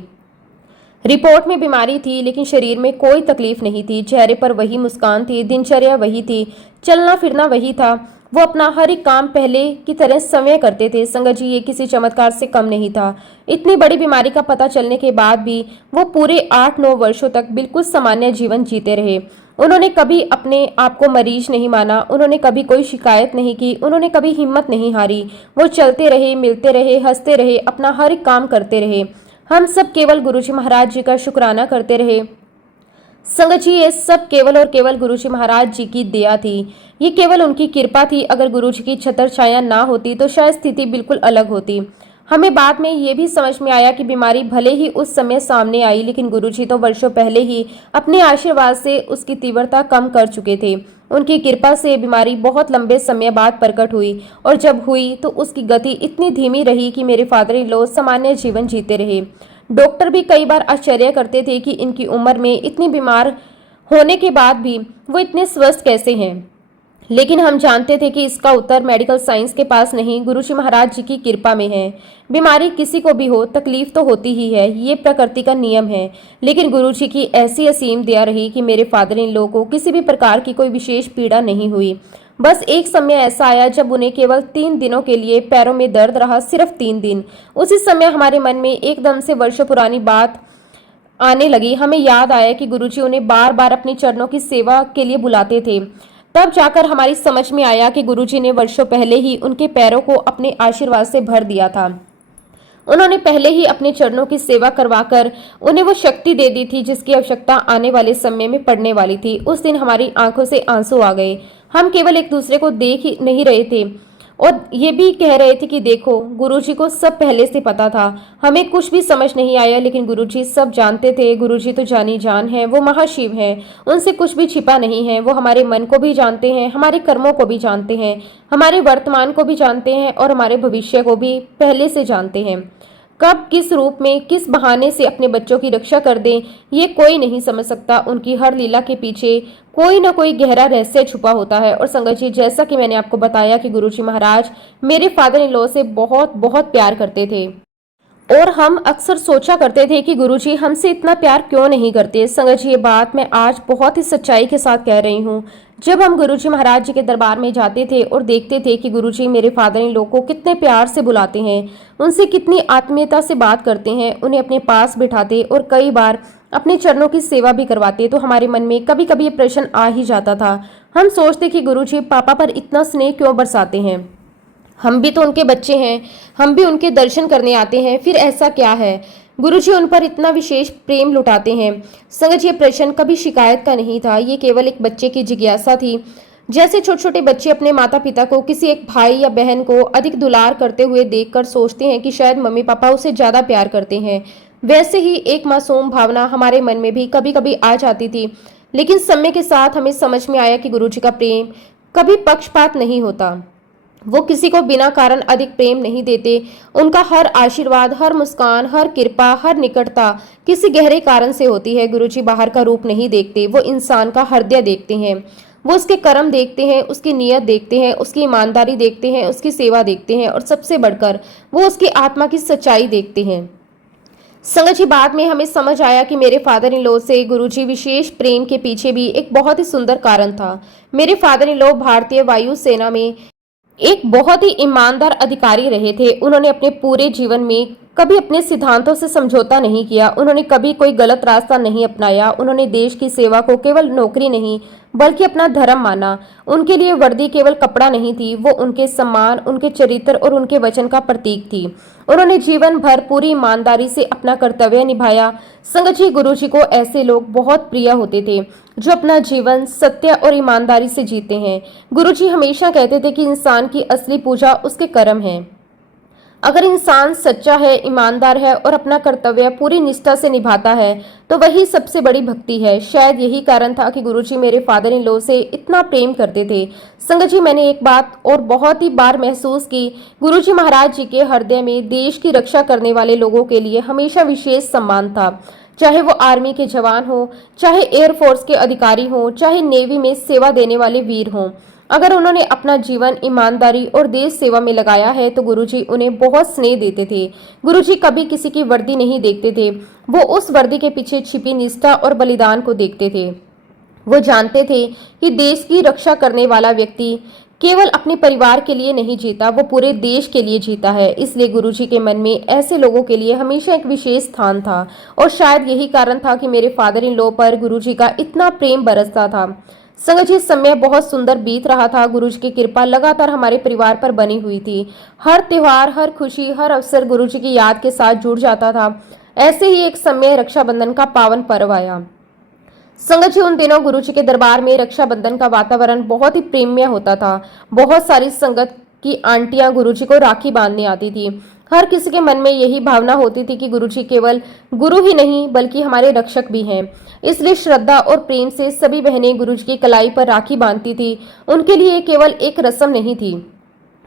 रिपोर्ट में बीमारी थी, लेकिन शरीर में कोई तकलीफ नहीं थी। चेहरे पर वही मुस्कान थी, दिनचर्या वही थी, चलना फिरना वही था। वो अपना हर एक काम पहले की तरह समय करते थे। संगत जी, ये किसी चमत्कार से कम नहीं था। इतनी बड़ी बीमारी का पता चलने के बाद भी वो पूरे 8-9 वर्षों तक बिल्कुल सामान्य जीवन जीते रहे। उन्होंने कभी अपने आप को मरीज नहीं माना, उन्होंने कभी कोई शिकायत नहीं की, उन्होंने कभी हिम्मत नहीं हारी। वो चलते रहे, मिलते रहे, हंसते रहे, अपना हर एक काम करते रहे। हम सब केवल गुरुजी महाराज जी का शुक्राना करते रहे। संगत जी, ये सब केवल और केवल गुरुजी महाराज जी की दया थी। ये केवल उनकी कृपा थी। अगर गुरुजी की छत्र छाया ना होती तो शायद स्थिति बिल्कुल अलग होती। हमें बाद में ये भी समझ में आया कि बीमारी भले ही उस समय सामने आई, लेकिन गुरुजी तो वर्षों पहले ही अपने आशीर्वाद से उसकी तीव्रता कम कर चुके थे। उनकी कृपा से बीमारी बहुत लंबे समय बाद प्रकट हुई, और जब हुई तो उसकी गति इतनी धीमी रही कि मेरे फादर इन लॉ सामान्य जीवन जीते रहे। डॉक्टर भी कई बार आश्चर्य करते थे कि इनकी उम्र में इतनी बीमार होने के बाद भी वो इतने स्वस्थ कैसे हैं। लेकिन हम जानते थे कि इसका उत्तर मेडिकल साइंस के पास नहीं, गुरुजी महाराज जी की कृपा में है। बीमारी किसी को भी हो, तकलीफ तो होती ही है, ये प्रकृति का नियम है। लेकिन गुरुजी की ऐसी असीम दया रही कि मेरे फादर इन लॉ को किसी भी प्रकार की कोई विशेष पीड़ा नहीं हुई। बस एक समय ऐसा आया जब उन्हें केवल 3 दिनों के लिए पैरों में दर्द रहा, सिर्फ 3 दिन। उसी समय हमारे मन में एकदम से वर्षों पुरानी बात आने लगी। हमें याद आया कि गुरुजी उन्हें बार बार अपनी चरणों की सेवा के लिए बुलाते थे। तब जाकर हमारी समझ में आया कि गुरुजी ने वर्षों पहले ही उनके पैरों को अपने आशीर्वाद से भर दिया था। उन्होंने पहले ही अपने चरणों की सेवा करवाकर उन्हें वो शक्ति दे दी थी जिसकी आवश्यकता आने वाले समय में पड़ने वाली थी। उस दिन हमारी आंखों से आंसू आ गए। हम केवल एक दूसरे को देख ही नहीं रहे थे और ये भी कह रहे थे कि देखो, गुरुजी को सब पहले से पता था। हमें कुछ भी समझ नहीं आया, लेकिन गुरुजी सब जानते थे। गुरुजी तो जानी जान है, वो महाशिव हैं, उनसे कुछ भी छिपा नहीं है। वो हमारे मन को भी जानते हैं, हमारे कर्मों को भी जानते हैं, हमारे वर्तमान को भी जानते हैं और हमारे भविष्य को भी पहले से जानते हैं। कब किस रूप में किस बहाने से अपने बच्चों की रक्षा कर दें, ये कोई नहीं समझ सकता। उनकी हर लीला के पीछे कोई ना कोई गहरा रहस्य छुपा होता है। और संगत जी, जैसा कि मैंने आपको बताया कि गुरुजी महाराज मेरे फादर इन लॉ से बहुत बहुत प्यार करते थे और हम अक्सर सोचा करते थे कि गुरुजी हमसे इतना प्यार क्यों नहीं करते। संगत जी, ये बात मैं आज बहुत ही सच्चाई के साथ कह रही हूँ। जब हम गुरुजी महाराज जी के दरबार में जाते थे और देखते थे कि गुरुजी मेरे फादर इन लॉ को कितने प्यार से बुलाते हैं, उनसे कितनी आत्मीयता से बात करते हैं, उन्हें अपने पास बिठाते और कई बार अपने चरणों की सेवा भी करवाते, तो हमारे मन में कभी कभी ये प्रश्न आ ही जाता था। हम सोचते कि गुरुजी पापा पर इतना स्नेह क्यों बरसाते हैं, हम भी तो उनके बच्चे हैं, हम भी उनके दर्शन करने आते हैं, फिर ऐसा क्या है गुरुजी उन पर इतना विशेष प्रेम लुटाते हैं। संगत, ये प्रश्न कभी शिकायत का नहीं था, ये केवल एक बच्चे की जिज्ञासा थी। जैसे छोटे छोटे बच्चे अपने माता पिता को, किसी एक भाई या बहन को अधिक दुलार करते हुए देखकर सोचते हैं कि शायद मम्मी पापा उसे ज्यादा प्यार करते हैं, वैसे ही एक मासूम भावना हमारे मन में भी कभी कभी आ जाती थी। लेकिन समय के साथ हमें समझ में आया कि गुरुजी का प्रेम कभी पक्षपात नहीं होता, वो किसी को बिना कारण अधिक प्रेम नहीं देते। उनका हर आशीर्वाद, हर मुस्कान, हर कृपा, हर निकटता किसी गहरे कारण से होती है। गुरुजी बाहर का रूप नहीं देखते, वो इंसान का हृदय देखते हैं। वो उसके कर्म देखते हैं, उसकी नीयत देखते हैं, उसकी ईमानदारी देखते हैं, उसकी सेवा देखते हैं और सबसे बढ़कर वो उसकी आत्मा की सच्चाई देखते हैं। संगत जी, बाद में हमें समझ आया कि मेरे फादर इन लॉ से गुरुजी विशेष प्रेम के पीछे भी एक बहुत ही सुंदर कारण था। मेरे फादर इन लॉ भारतीय वायु सेना में एक बहुत ही ईमानदार अधिकारी रहे थे। उन्होंने अपने पूरे जीवन में कभी अपने सिद्धांतों से समझौता नहीं किया, उन्होंने कभी कोई गलत रास्ता नहीं अपनाया। उन्होंने देश की सेवा को केवल नौकरी नहीं बल्कि अपना धर्म माना। उनके लिए वर्दी केवल कपड़ा नहीं थी, वो उनके सम्मान, उनके चरित्र और उनके वचन का प्रतीक थी। उन्होंने जीवन भर पूरी ईमानदारी से अपना कर्तव्य निभाया। संगत जी, गुरुजी को ऐसे लोग बहुत प्रिय होते थे जो अपना जीवन सत्य और ईमानदारी से जीते हैं। गुरुजी हमेशा कहते थे कि इंसान की असली पूजा उसके कर्म है। अगर इंसान सच्चा है, ईमानदार है और अपना कर्तव्य पूरी निष्ठा से निभाता है तो वही सबसे बड़ी भक्ति है। शायद यही कारण था कि गुरुजी मेरे फादर इन लॉ से इतना प्रेम करते थे। संगत जी, मैंने एक बात और बहुत ही बार महसूस की, गुरुजी महाराज जी के हृदय में देश की रक्षा करने वाले लोगों के लिए हमेशा विशेष सम्मान था। चाहे वो आर्मी के जवान हो, चाहे एयरफोर्स के अधिकारी हो, चाहे नेवी में सेवा देने वाले वीर हों, अगर उन्होंने अपना जीवन ईमानदारी और देश सेवा में लगाया है तो गुरुजी उन्हें बहुत स्नेह देते थे। गुरुजी कभी किसी की वर्दी नहीं देखते थे, वो उस वर्दी के पीछे छिपी निष्ठा और बलिदान को देखते थे। वो जानते थे कि देश की रक्षा करने वाला व्यक्ति केवल अपने परिवार के लिए नहीं जीता, वो पूरे देश के लिए जीता है। इसलिए गुरुजी के मन में ऐसे लोगों के लिए हमेशा एक विशेष स्थान था और शायद यही कारण था कि मेरे फादर इन लॉ पर गुरुजी का इतना प्रेम बरसता था। संगत जी, समय बहुत सुंदर बीत रहा था। गुरुजी की कृपा लगातार हमारे परिवार पर बनी हुई थी। हर त्योहार, हर खुशी, हर अवसर गुरुजी की याद के साथ जुड़ जाता था। ऐसे ही एक समय रक्षाबंधन का पावन पर्व आया। संगत जी, उन दिनों गुरुजी के दरबार में रक्षाबंधन का वातावरण बहुत ही प्रेममय होता था। बहुत सारी संगत की आंटियां गुरुजी को राखी बांधने आती थी। हर किसी के मन में यही भावना होती थी कि गुरुजी केवल गुरु ही नहीं बल्कि हमारे रक्षक भी हैं। इसलिए श्रद्धा और प्रेम से सभी बहनें गुरुजी की कलाई पर राखी बांधती थी। उनके लिए ये केवल एक रस्म नहीं थी,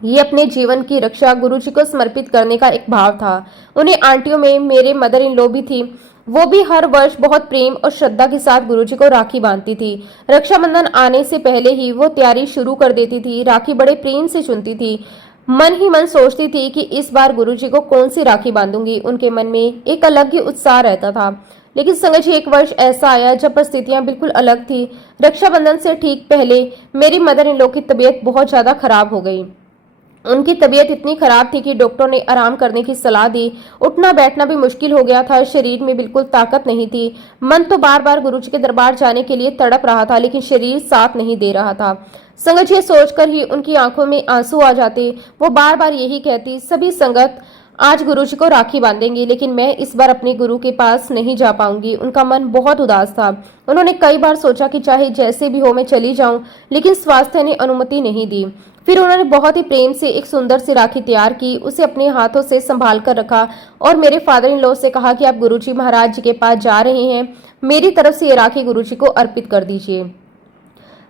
ये अपने जीवन की रक्षा गुरुजी को समर्पित करने का एक भाव था। उन्हें आंटियों में मेरे मदर इन लॉ भी थी, वो भी हर वर्ष बहुत प्रेम और श्रद्धा के साथ गुरुजी को राखी बांधती थी। रक्षाबंधन आने से पहले ही वो तैयारी शुरू कर देती थी। राखी बड़े प्रेम से चुनती थी, मन ही मन सोचती थी कि इस बार गुरुजी को कौन सी राखी बांधूंगी। उनके मन में एक अलग ही उत्साह रहता था। लेकिन संगत जी, एक वर्ष ऐसा आया जब परिस्थितियां बिल्कुल अलग थी। रक्षाबंधन से ठीक पहले मेरी मदर इन लॉ की तबीयत बहुत ज्यादा खराब हो गई। उनकी तबीयत इतनी खराब थी कि डॉक्टर ने आराम करने की सलाह दी। उठना बैठना भी मुश्किल हो गया था, शरीर में बिल्कुल ताकत नहीं थी। मन तो बार बार गुरुजी के दरबार जाने के लिए तड़प रहा था, लेकिन शरीर साथ नहीं दे रहा था। संगत जी, सोचकर ही उनकी आंखों में आंसू आ जाते। वो बार बार यही कहती, सभी संगत आज गुरुजी को राखी बांधेंगी लेकिन मैं इस बार अपने गुरु के पास नहीं जा पाऊंगी। उनका मन बहुत उदास था। उन्होंने कई बार सोचा कि चाहे जैसे भी हो मैं चली जाऊं, लेकिन स्वास्थ्य ने अनुमति नहीं दी। फिर उन्होंने बहुत ही प्रेम से एक सुंदर सी राखी तैयार की, उसे अपने हाथों से संभाल कर रखा और मेरे फादर इन लॉ से कहा कि आप गुरुजी महाराज जी के पास जा रहे हैं, मेरी तरफ से ये राखी गुरुजी को अर्पित कर दीजिए।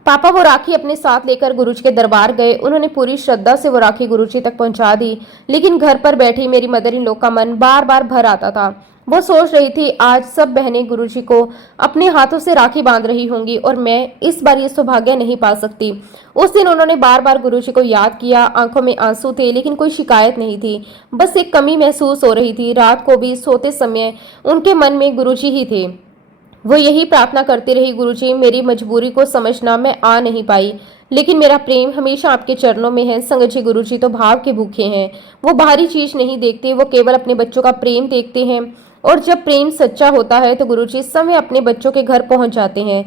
पापा वो राखी अपने साथ लेकर गुरुजी के दरबार गए। उन्होंने पूरी श्रद्धा से वो राखी गुरुजी तक पहुंचा दी, लेकिन घर पर बैठी मेरी मदर इन लॉ का मन बार बार भर आता था। वो सोच रही थी आज सब बहनें गुरुजी को अपने हाथों से राखी बांध रही होंगी और मैं इस बार ये सौभाग्य नहीं पा सकती। उस दिन उन्होंने बार बार गुरुजी को याद किया। आंखों में आंसू थे, लेकिन कोई शिकायत नहीं थी। बस एक कमी महसूस हो रही थी। रात को भी सोते समय उनके मन में गुरुजी ही थे। वो यही प्रार्थना करती रही, गुरुजी मेरी मजबूरी को समझना, मैं आ नहीं पाई, लेकिन मेरा प्रेम हमेशा आपके चरणों में है। संगत जी, गुरुजी तो भाव के भूखे हैं। वो बाहरी चीज नहीं देखते, वो केवल अपने बच्चों का प्रेम देखते हैं। और जब प्रेम सच्चा होता है तो गुरुजी समय अपने बच्चों के घर पहुंच जाते हैं।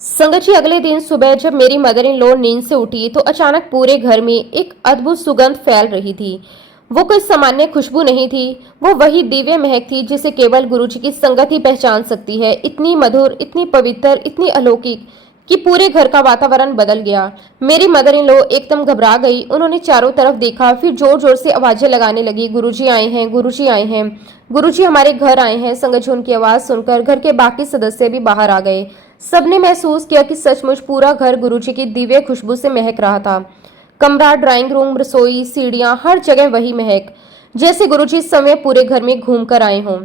संगत जी, अगले दिन सुबह जब मेरी मदर इन लॉ नींद से उठी तो अचानक पूरे घर में एक अद्भुत सुगंध फैल रही थी। वो कोई सामान्य खुशबू नहीं थी, वो वही दिव्य महक थी जिसे केवल गुरुजी की संगत ही पहचान सकती है। इतनी मधुर, इतनी पवित्र, इतनी अलौकिक कि पूरे घर का वातावरण बदल गया। मेरी मदर इन लॉ एकदम घबरा गई। उन्होंने चारों तरफ देखा, फिर जोर जोर से आवाजें लगाने लगी, गुरुजी आए हैं, गुरुजी आए हैं, गुरुजी हमारे घर आए हैं। संगत जी, उनकी आवाज सुनकर घर के बाकी सदस्य भी बाहर आ गए। सबने महसूस किया कि सचमुच पूरा घर गुरुजी की दिव्य खुशबू से महक रहा था। कमरा, ड्राइंग रूम, रसोई, सीढ़ियां, हर जगह वही महक, जैसे गुरुजी इस समय पूरे घर में घूम कर आए हों।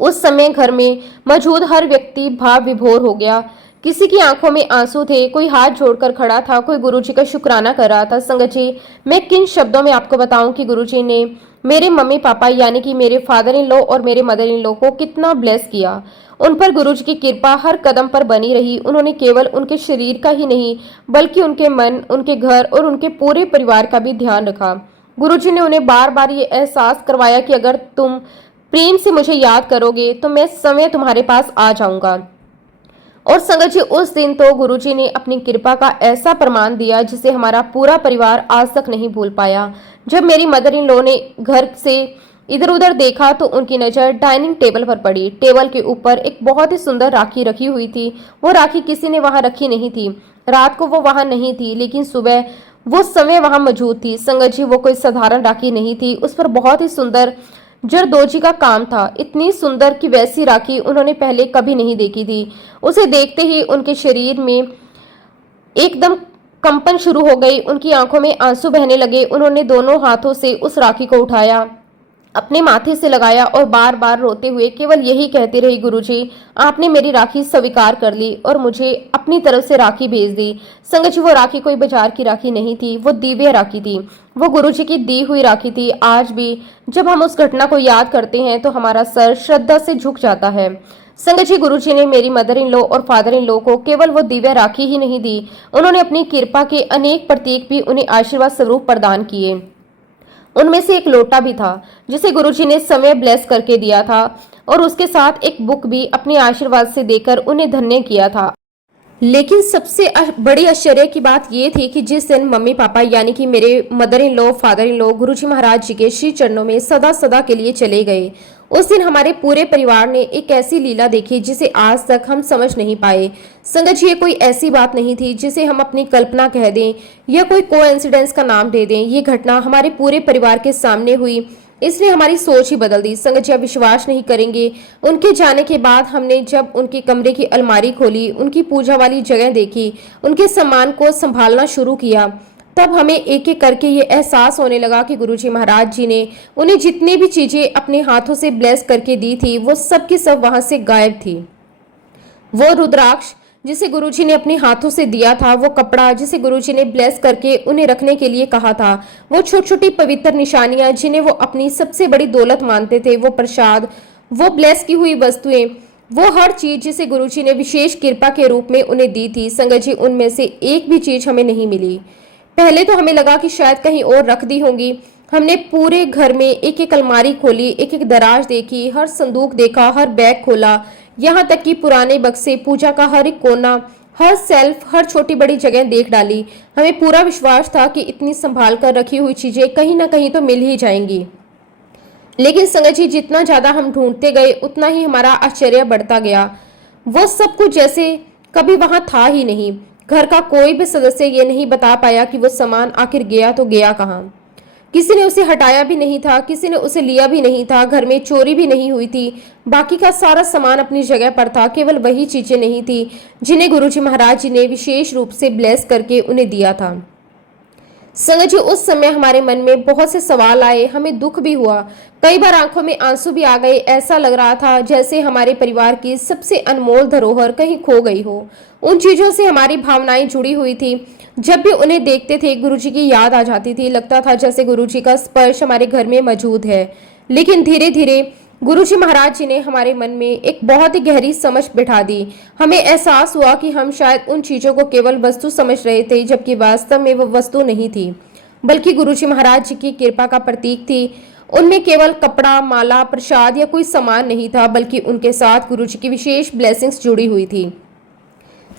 उस समय घर में मौजूद हर व्यक्ति भाव विभोर हो गया। किसी की आंखों में आंसू थे, कोई हाथ जोड़कर खड़ा था, कोई गुरुजी का शुक्राना कर रहा था। संगत जी, मैं किन शब्दों में आपको बताऊं कि गुरुजी ने मेरे मम्मी पापा यानी कि मेरे फादर इन लॉ और मेरे मदर इन लॉ को कितना ब्लेस किया। उन पर गुरुजी की कृपा हर कदम पर बनी रही। उन्होंने केवल उनके शरीर का ही नहीं बल्कि उनके मन, उनके घर और उनके पूरे परिवार का भी ध्यान रखा। गुरुजी ने उन्हें बार बार ये एहसास करवाया कि अगर तुम प्रेम से मुझे याद करोगे तो मैं समय तुम्हारे पास आ जाऊंगा। और संगत जी, उस दिन तो गुरुजी ने अपनी कृपा का ऐसा प्रमाण दिया जिसे हमारा पूरा परिवार आज तक नहीं भूल पाया। जब मेरी मदर इन लॉ ने घर से इधर उधर देखा तो उनकी नजर डाइनिंग टेबल पर पड़ी। टेबल के ऊपर एक बहुत ही सुंदर राखी रखी हुई थी। वो राखी किसी ने वहां रखी नहीं थी। रात को वो वहां नहीं थी, लेकिन सुबह वो समय वहां मौजूद थी। संगत जी, वो कोई साधारण राखी नहीं थी, उस पर बहुत ही सुंदर जरदोजी का काम था। इतनी सुंदर कि वैसी राखी उन्होंने पहले कभी नहीं देखी थी। उसे देखते ही उनके शरीर में एकदम कंपन शुरू हो गई, उनकी आंखों में आंसू बहने लगे। उन्होंने दोनों हाथों से उस राखी को उठाया, अपने माथे से लगाया और बार बार रोते हुए केवल यही कहती रही, गुरुजी आपने मेरी राखी स्वीकार कर ली और मुझे अपनी तरफ से राखी भेज दी। संगत जी, वो राखी कोई बाजार की राखी नहीं थी, वो दिव्य राखी थी, वो गुरुजी की दी हुई राखी थी। आज भी जब हम उस घटना को याद करते हैं तो हमारा सर श्रद्धा से झुक जाता है। संगत जी, गुरुजी ने मेरी मदर इन लॉ और फादर इन लॉ को केवल वो दिव्य राखी ही नहीं दी, उन्होंने अपनी कृपा के अनेक प्रतीक भी उन्हें आशीर्वाद स्वरूप प्रदान किए। उनमें से एक लोटा भी था जिसे गुरुजी ने समय ब्लेस करके दिया था और उसके साथ एक बुक भी अपने आशीर्वाद से देकर उन्हें धन्य किया था। लेकिन सबसे बड़ी आश्चर्य की बात यह थी कि जिस दिन मम्मी पापा यानी कि मेरे mother in law father in law गुरुजी महाराज जी के श्री चरणों में सदा सदा के लिए चले गए, उस दिन हमारे पूरे परिवार ने एक ऐसी लीला देखी जिसे आज तक हम समझ नहीं पाए। संगत जी, ये कोई ऐसी बात नहीं थी जिसे हम अपनी कल्पना कह दें या कोई कोइंसिडेंस का नाम दे दें। ये घटना हमारे पूरे परिवार के सामने हुई, इसने हमारी सोच ही बदल दी। संगत जी, आप विश्वास नहीं करेंगे, उनके जाने के बाद हमने जब उनके कमरे की अलमारी खोली, उनकी पूजा वाली जगह देखी, उनके सामान को संभालना शुरू किया, तब हमें एक एक करके ये एहसास होने लगा कि गुरुजी महाराज जी ने उन्हें जितनी भी चीजें अपने हाथों से ब्लेस करके दी थी वो सब की सब वहां से गायब थी। वो रुद्राक्ष जिसे गुरुजी ने अपने हाथों से दिया था, वो कपड़ा जिसे गुरुजी ने ब्लेस करके उन्हें रखने के लिए कहा था, वो छोटी छोटी पवित्र निशानियां जिन्हें वो अपनी सबसे बड़ी दौलत मानते थे, वो प्रसाद, वो ब्लेस की हुई वस्तुएं, वो हर चीज जिसे गुरुजी ने विशेष कृपा के रूप में उन्हें दी थी। संगत जी, उनमें से एक भी चीज हमें नहीं मिली। पहले तो हमें लगा कि शायद कहीं और रख दी होंगी। हमने पूरे घर में एक एक अलमारी खोली, एक एक दराज देखी, हर संदूक देखा, हर बैग खोला, यहाँ तक कि पुराने बक्से, पूजा का हर एक कोना, हर सेल्फ, हर छोटी बड़ी जगह देख डाली। हमें पूरा विश्वास था कि इतनी संभाल कर रखी हुई चीजें कहीं ना कहीं तो मिल ही जाएंगी। लेकिन संगत जी, जितना ज्यादा हम ढूंढते गए उतना ही हमारा आश्चर्य बढ़ता गया। वो सब कुछ जैसे कभी वहां था ही नहीं। घर का कोई भी सदस्य ये नहीं बता पाया कि वो सामान आखिर गया तो गया कहाँ। किसी ने उसे हटाया भी नहीं था, किसी ने उसे लिया भी नहीं था, घर में चोरी भी नहीं हुई थी। बाकी का सारा सामान अपनी जगह पर था, केवल वही चीजें नहीं थी जिन्हें गुरुजी महाराज जी ने विशेष रूप से ब्लेस करके उन्हें दिया था। संगत जी, उस समय हमारे मन में बहुत से सवाल आए, हमें दुख भी हुआ, कई बार आंखों में आंसू भी आ गए। ऐसा लग रहा था जैसे हमारे परिवार की सबसे अनमोल धरोहर कहीं खो गई हो। उन चीजों से हमारी भावनाएं जुड़ी हुई थी। जब भी उन्हें देखते थे गुरुजी की याद आ जाती थी, लगता था जैसे गुरुजी का स्पर्श हमारे घर में मौजूद है। लेकिन धीरे धीरे गुरुजी महाराज जी ने हमारे मन में एक बहुत ही गहरी समझ बिठा दी। हमें एहसास हुआ कि हम शायद उन चीजों को केवल वस्तु समझ रहे थे, जबकि वास्तव में वो वस्तु नहीं थी, बल्कि गुरुजी महाराज जी की कृपा का प्रतीक थी। उनमें केवल कपड़ा, माला, प्रसाद या कोई सामान नहीं था, बल्कि उनके साथ गुरुजी की विशेष ब्लेसिंग्स जुड़ी हुई थी।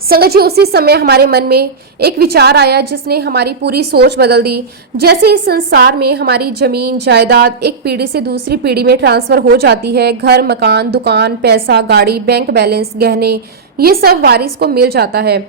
संगत जी, उसी समय हमारे मन में एक विचार आया जिसने हमारी पूरी सोच बदल दी। जैसे इस संसार में हमारी जमीन जायदाद एक पीढ़ी से दूसरी पीढ़ी में ट्रांसफर हो जाती है, घर, मकान, दुकान, पैसा, गाड़ी, बैंक बैलेंस, गहने, ये सब वारिस को मिल जाता है।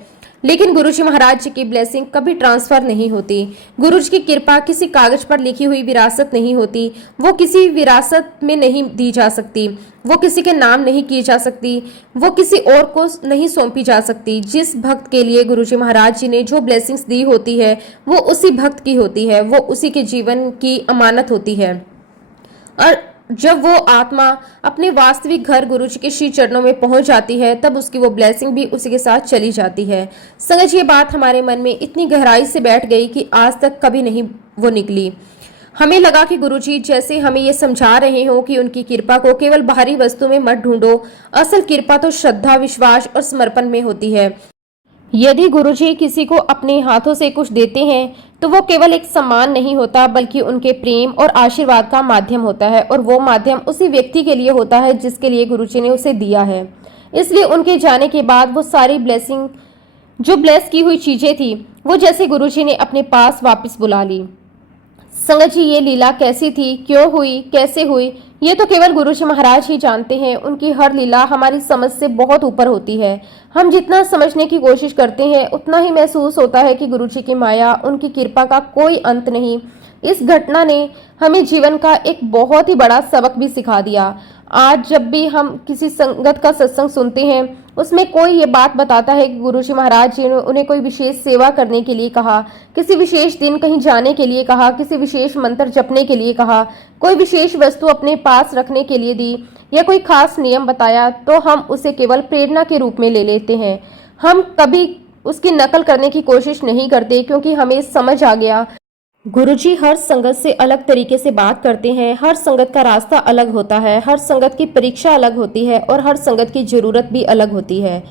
लेकिन गुरुजी महाराज जी की ब्लेसिंग कभी ट्रांसफर नहीं होती। गुरुजी की कृपा किसी कागज पर लिखी हुई विरासत नहीं होती, वो किसी विरासत में नहीं दी जा सकती, वो किसी के नाम नहीं की जा सकती, वो किसी और को नहीं सौंपी जा सकती। जिस भक्त के लिए गुरुजी महाराज जी ने जो ब्लेसिंग्स दी होती है, वो उसी भक्त की होती है, वो उसी के जीवन की अमानत होती है। और जब वो आत्मा अपने वास्तविक घर गुरुजी के श्री चरणों में पहुंच जाती है, तब उसकी वो ब्लेसिंग भी उसी के साथ चली जाती है। संगत, ये बात हमारे मन में इतनी गहराई से बैठ गई कि आज तक कभी नहीं वो निकली। हमें लगा कि गुरुजी जैसे हमें ये समझा रहे हो कि उनकी कृपा को केवल बाहरी वस्तु में मत ढूंढो, असल कृपा तो श्रद्धा, विश्वास और समर्पण में होती है। यदि गुरुजी किसी को अपने हाथों से कुछ देते हैं तो वो केवल एक सम्मान नहीं होता, बल्कि उनके प्रेम और आशीर्वाद का माध्यम होता है, और वो माध्यम उसी व्यक्ति के लिए होता है जिसके लिए गुरुजी ने उसे दिया है। इसलिए उनके जाने के बाद वो सारी ब्लेसिंग, जो ब्लेस की हुई चीजें थी, वो जैसे गुरुजी ने अपने पास वापस बुला ली। संगत जी, ये लीला कैसी थी, क्यों हुई, कैसे हुई, ये तो केवल गुरुजी महाराज ही जानते हैं। उनकी हर लीला हमारी समझ से बहुत ऊपर होती है। हम जितना समझने की कोशिश करते हैं, उतना ही महसूस होता है कि गुरुजी की माया, उनकी कृपा का कोई अंत नहीं। इस घटना ने हमें जीवन का एक बहुत ही बड़ा सबक भी सिखा दिया। आज जब भी हम किसी संगत का सत्संग सुनते हैं, उसमें कोई ये बात बताता है कि गुरुजी महाराज जी ने उन्हें कोई विशेष सेवा करने के लिए कहा, किसी विशेष दिन कहीं जाने के लिए कहा, किसी विशेष मंत्र जपने के लिए कहा, कोई विशेष वस्तु अपने पास रखने के लिए दी, या कोई खास नियम बताया, तो हम उसे केवल प्रेरणा के रूप में ले लेते हैं। हम कभी उसकी नकल करने की कोशिश नहीं करते, क्योंकि हमें समझ आ गया गुरुजी हर संगत से अलग तरीके से बात करते हैं। हर संगत का रास्ता अलग होता है, हर संगत की परीक्षा अलग होती है, और हर संगत की जरूरत भी अलग होती है,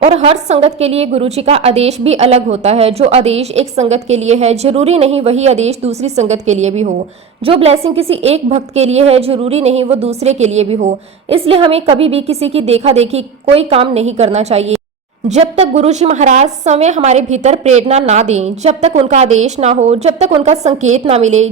और हर संगत के लिए गुरुजी का आदेश भी अलग होता है। जो आदेश एक संगत के लिए है, जरूरी नहीं वही आदेश दूसरी संगत के लिए भी हो। जो ब्लेसिंग किसी एक भक्त के लिए है, जरूरी नहीं वो दूसरे के लिए भी हो। इसलिए हमें कभी भी किसी की देखा देखी कोई काम नहीं करना चाहिए। जब तक गुरुजी महाराज समय हमारे भीतर प्रेरणा ना दें, जब तक उनका आदेश ना हो, जब तक उनका संकेत ना मिले,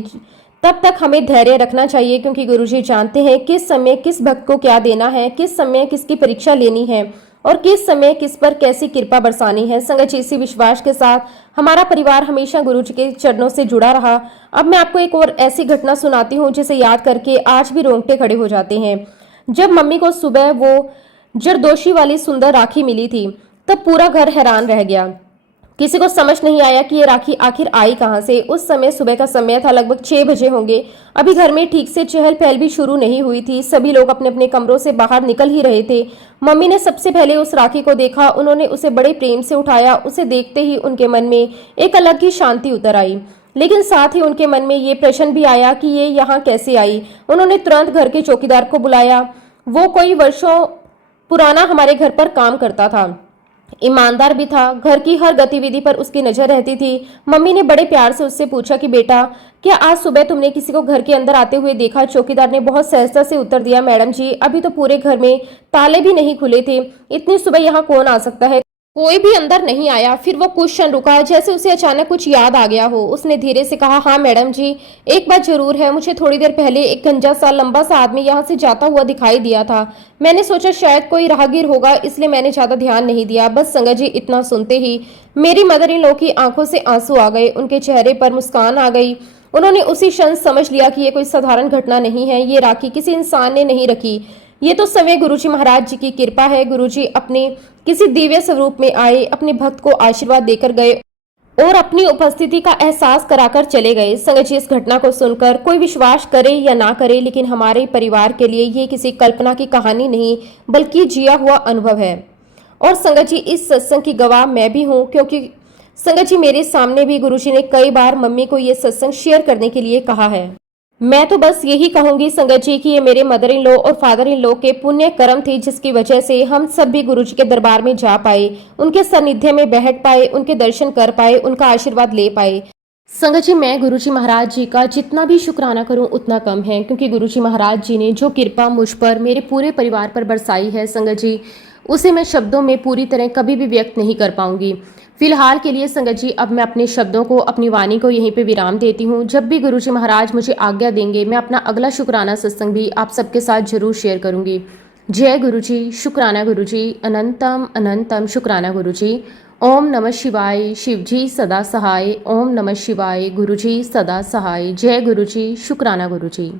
तब तक हमें धैर्य रखना चाहिए, क्योंकि गुरुजी जानते हैं किस समय किस भक्त को क्या देना है, किस समय किसकी परीक्षा लेनी है, और किस समय किस पर कैसी कृपा बरसानी है। संगत जी, इसी विश्वास के साथ हमारा परिवार हमेशा गुरुजी के चरणों से जुड़ा रहा। अब मैं आपको एक और ऐसी घटना सुनाती हूँ जिसे याद करके आज भी रोंगटे खड़े हो जाते हैं। जब मम्मी को सुबह वो जरदोशी वाली सुंदर राखी मिली थी, तब पूरा घर हैरान रह गया। किसी को समझ नहीं आया कि ये राखी आखिर आई कहां से। उस समय सुबह का समय था, लगभग 6 बजे होंगे। अभी घर में ठीक से चहल पहल भी शुरू नहीं हुई थी, सभी लोग अपने अपने कमरों से बाहर निकल ही रहे थे। मम्मी ने सबसे पहले उस राखी को देखा, उन्होंने उसे बड़े प्रेम से उठाया। उसे देखते ही उनके मन में एक अलग ही शांति उतर आई, लेकिन साथ ही उनके मन में ये प्रश्न भी आया कि ये यहाँ कैसे आई। उन्होंने तुरंत घर के चौकीदार को बुलाया। वो कोई वर्षों पुराना हमारे घर पर काम करता था, ईमानदार भी था, घर की हर गतिविधि पर उसकी नजर रहती थी। मम्मी ने बड़े प्यार से उससे पूछा कि बेटा, क्या आज सुबह तुमने किसी को घर के अंदर आते हुए देखा? चौकीदार ने बहुत सहजता से उत्तर दिया, मैडम जी, अभी तो पूरे घर में ताले भी नहीं खुले थे, इतनी सुबह यहाँ कौन आ सकता है? कोई भी अंदर नहीं आया। फिर वो कुछ क्षण रुका, जैसे उसे अचानक कुछ याद आ गया हो। उसने धीरे से कहा, हाँ मैडम जी, एक बात जरूर है, मुझे थोड़ी देर पहले एक गंजा सा लंबा सा आदमी यहाँ से जाता हुआ दिखाई दिया था। मैंने सोचा शायद कोई राहगीर होगा, इसलिए मैंने ज्यादा ध्यान नहीं दिया। बस संगत जी, इतना सुनते ही मेरी मदर इन लॉ की आंखों से आंसू आ गए, उनके चेहरे पर मुस्कान आ गई। उन्होंने उसी क्षण समझ लिया कि ये कोई साधारण घटना नहीं है, ये राखी किसी इंसान ने नहीं रखी, ये तो स्वयं गुरुजी महाराज जी की कृपा है। गुरुजी अपने किसी दिव्य स्वरूप में आए, अपने भक्त को आशीर्वाद देकर गए और अपनी उपस्थिति का एहसास कराकर चले गए। संगत जी, इस घटना को सुनकर कोई विश्वास करे या ना करे, लेकिन हमारे परिवार के लिए ये किसी कल्पना की कहानी नहीं बल्कि जिया हुआ अनुभव है। और संगत जी, इस सत्संग की गवाह मैं भी हूँ, क्योंकि संगत जी मेरे सामने भी गुरुजी ने कई बार मम्मी को ये सत्संग शेयर करने के लिए कहा है। मैं तो बस यही कहूंगी संगत जी कि ये मेरे मदर इन लॉ और फादर इन लॉ के पुण्य कर्म थे, जिसकी वजह से हम सब भी गुरुजी के दरबार में जा पाए, उनके सानिध्य में बैठ पाए, उनके दर्शन कर पाए, उनका आशीर्वाद ले पाए। संगत जी, मैं गुरुजी महाराज जी का जितना भी शुक्राना करूं उतना कम है, क्योंकि गुरुजी महाराज जी ने जो कृपा मुझ पर, मेरे पूरे परिवार पर बरसाई है संगत जी, उसे मैं शब्दों में पूरी तरह कभी भी व्यक्त नहीं कर पाऊंगी। फिलहाल के लिए संगत जी, अब मैं अपने शब्दों को, अपनी वाणी को यहीं पे विराम देती हूँ। जब भी गुरुजी महाराज मुझे आज्ञा देंगे, मैं अपना अगला शुक्राना सत्संग भी आप सबके साथ जरूर शेयर करूंगी। जय गुरुजी, शुक्राना गुरुजी, अनंतम अनंतम शुक्राना गुरुजी। ओम नमः शिवाय, शिवजी सदा सहाय। ओम नमः शिवाय, गुरुजी सदा सहाय। जय गुरुजी, शुक्राना गुरुजी।